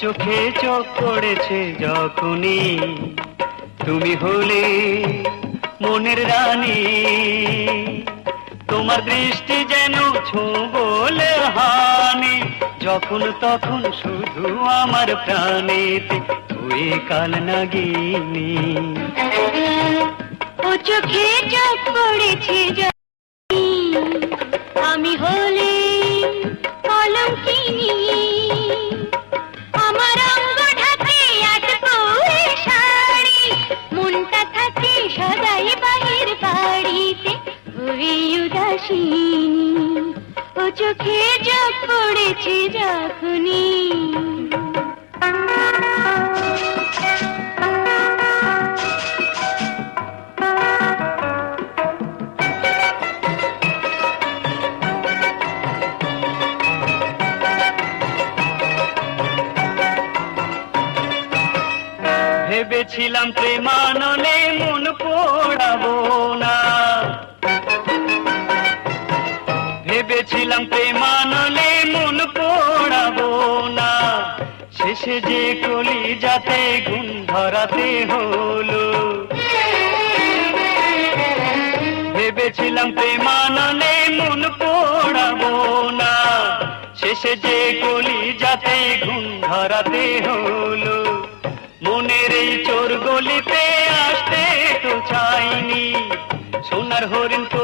চোখে চোখ পড়েছে যখনই। তুমি হলে মনের রানী। তোমার দৃষ্টি যেন ছোবলে হানি। যখন তখন শুধু আমার প্রাণেতে তুই কাল নাগিনী। ও চোখে চোখ পড়েছে উদাসীনী ও চোখে চোখ পড়েছে যখনই ভেবেছিলাম প্রেমানলে মন পোড়াবো না। ভেবেছিলাম প্রেমানলে মন পোড়াবো না। শেষে যে কলি যাতে গুণ ধরাতে হলো। ভেবেছিলাম প্রেমানলে মন পোড়াবো না। শেষে যে কলি যাতে ঘুম ধরাতে হলো। মনের এই চোর গলিতে আসতে তো চাইনি। সোনার হরিণ তবু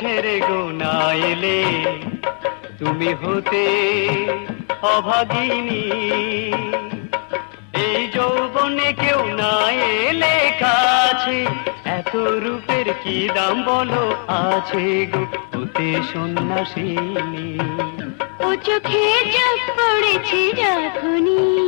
ছেড়ে গো না এলে। তুমি হতে অভাগিনী। এই যৌবনে কেউ না এলে কাছে। এত রূপের কি দাম বলো? আছে গো হতে সন্ন্যাসিনী। ও চোখে চোখ পড়েছে যখনই।